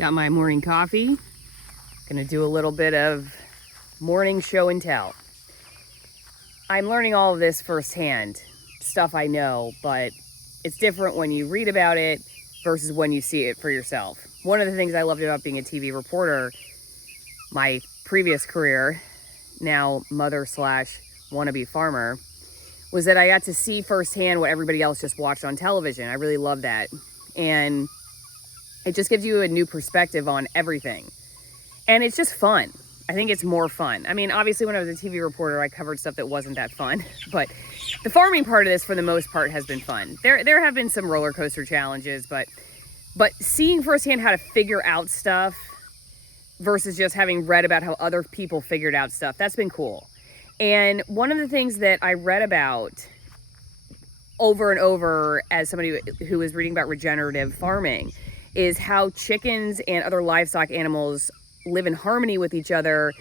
Got my morning coffee. Gonna do a little bit of morning show and tell. I'm learning all of this firsthand, stuff I know, but it's different when you read about it versus when you see it for yourself. One of the things I loved about being a TV reporter, my previous career, now mother / wannabe farmer, was that I got to see firsthand what everybody else just watched on television. I really love that. And it just gives you a new perspective on everything. And it's just fun. I think it's more fun. I mean, obviously when I was a TV reporter, I covered stuff that wasn't that fun, but the farming part of this for the most part has been fun. There have been some roller coaster challenges, but seeing firsthand how to figure out stuff versus just having read about how other people figured out stuff, that's been cool. And one of the things that I read about over and over as somebody who was reading about regenerative farming is how chickens and other livestock animals live in harmony with each other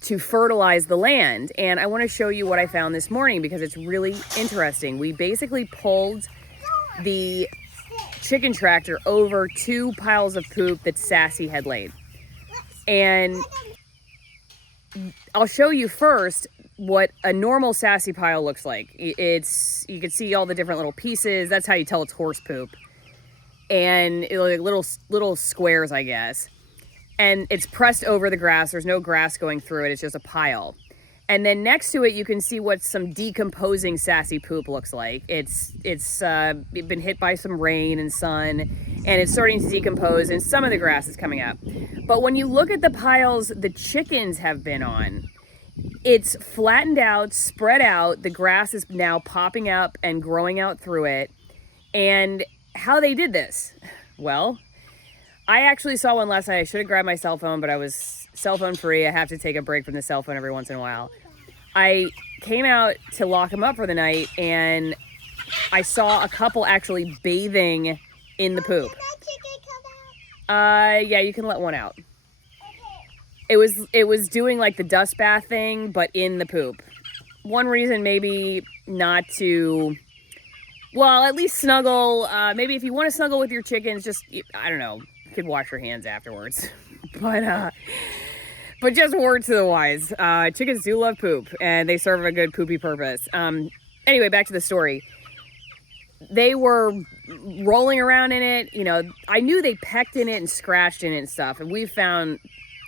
to fertilize the land. And I want to show you what I found this morning because it's really interesting. We basically pulled the chicken tractor over 2 piles of poop that Sassy had laid. And I'll show you first what a normal Sassy pile looks like. You can see all the different little pieces. That's how you tell it's horse poop. And like little squares, I guess. And it's pressed over the grass. There's no grass going through it. It's just a pile. And then next to it, you can see what some decomposing Sassy poop looks like. It's been hit by some rain and sun, and it's starting to decompose, and some of the grass is coming up. But when you look at the piles the chickens have been on, it's flattened out, spread out. The grass is now popping up and growing out through it. And how they did this? Well, I actually saw one last night. I should have grabbed my cell phone, but I was cell phone free. I have to take a break from the cell phone every once in a while. I came out to lock them up for the night, and I saw a couple actually bathing in the poop. Yeah, you can let one out. It was doing like the dust bath thing, but in the poop. One reason maybe not to, well, at least snuggle. Maybe if you want to snuggle with your chickens, just, I don't know, you could wash your hands afterwards. But just word to the wise, chickens do love poop, and they serve a good poopy purpose. Anyway, back to the story. They were rolling around in it. You know, I knew they pecked in it and scratched in it and stuff, and we found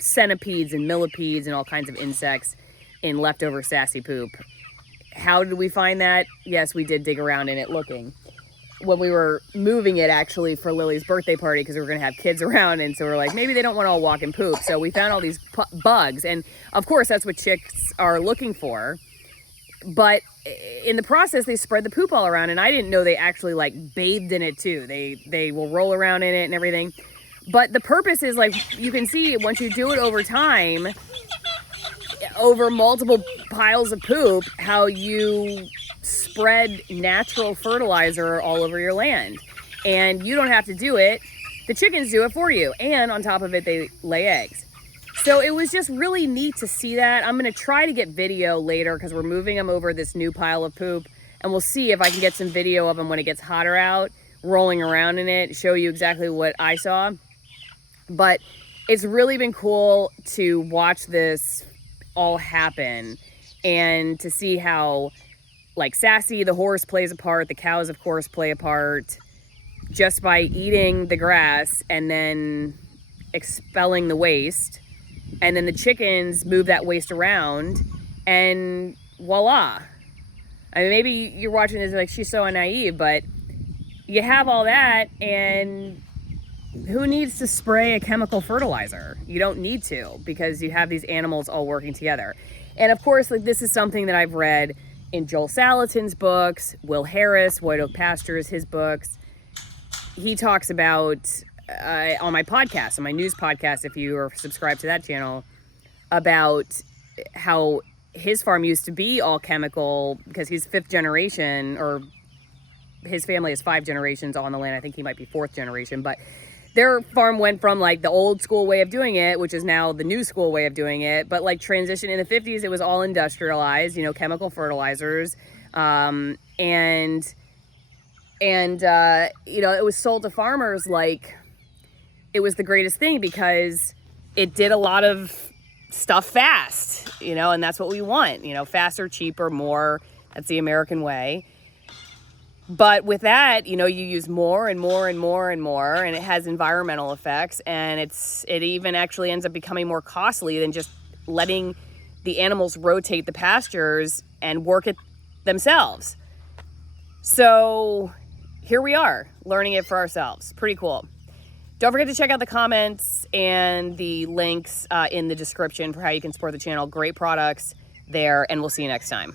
centipedes and millipedes and all kinds of insects in leftover Sassy poop. How did we find that? Yes, we did dig around in it looking. When we were moving it actually for Lily's birthday party, because we were going to have kids around, and so we're like, maybe they don't want to all walk in poop. So we found all these bugs, and of course that's what chicks are looking for. But in the process, they spread the poop all around, and I didn't know they actually like bathed in it too. They will roll around in it and everything. But the purpose is, like, you can see once you do it over time, over multiple piles of poop, how you spread natural fertilizer all over your land. And you don't have to do it. The chickens do it for you. And on top of it, they lay eggs. So it was just really neat to see that. I'm going to try to get video later because we're moving them over this new pile of poop. And we'll see if I can get some video of them when it gets hotter out, rolling around in it, show you exactly what I saw. But it's really been cool to watch this all happen and to see how, like, Sassy, the horse, plays a part. The cows, of course, play a part just by eating the grass and then expelling the waste. And then the chickens move that waste around, and voila. I mean, maybe you're watching this like, she's so naive, but you have all that, and who needs to spray a chemical fertilizer? You don't need to, because you have these animals all working together. And of course, like, this is something that I've read in Joel Salatin's books, Will Harris, White Oak Pastures, his books. He talks about on my podcast, on my news podcast, if you are subscribed to that channel, about how his farm used to be all chemical because he's 5th generation, or his family is 5 generations on the land. I think he might be 4th generation, but their farm went from like the old school way of doing it, which is now the new school way of doing it, but like transition in the 50s, it was all industrialized, you know, chemical fertilizers. And you know, it was sold to farmers like it was the greatest thing because it did a lot of stuff fast, you know, and that's what we want, you know, faster, cheaper, more. That's the American way. But with that, you know, you use more and more and more and more, and it has environmental effects, and it even actually ends up becoming more costly than just letting the animals rotate the pastures and work it themselves. So here we are, learning it for ourselves. Pretty cool. Don't forget to check out the comments and the links in the description for how you can support the channel. Great products there, and we'll see you next time.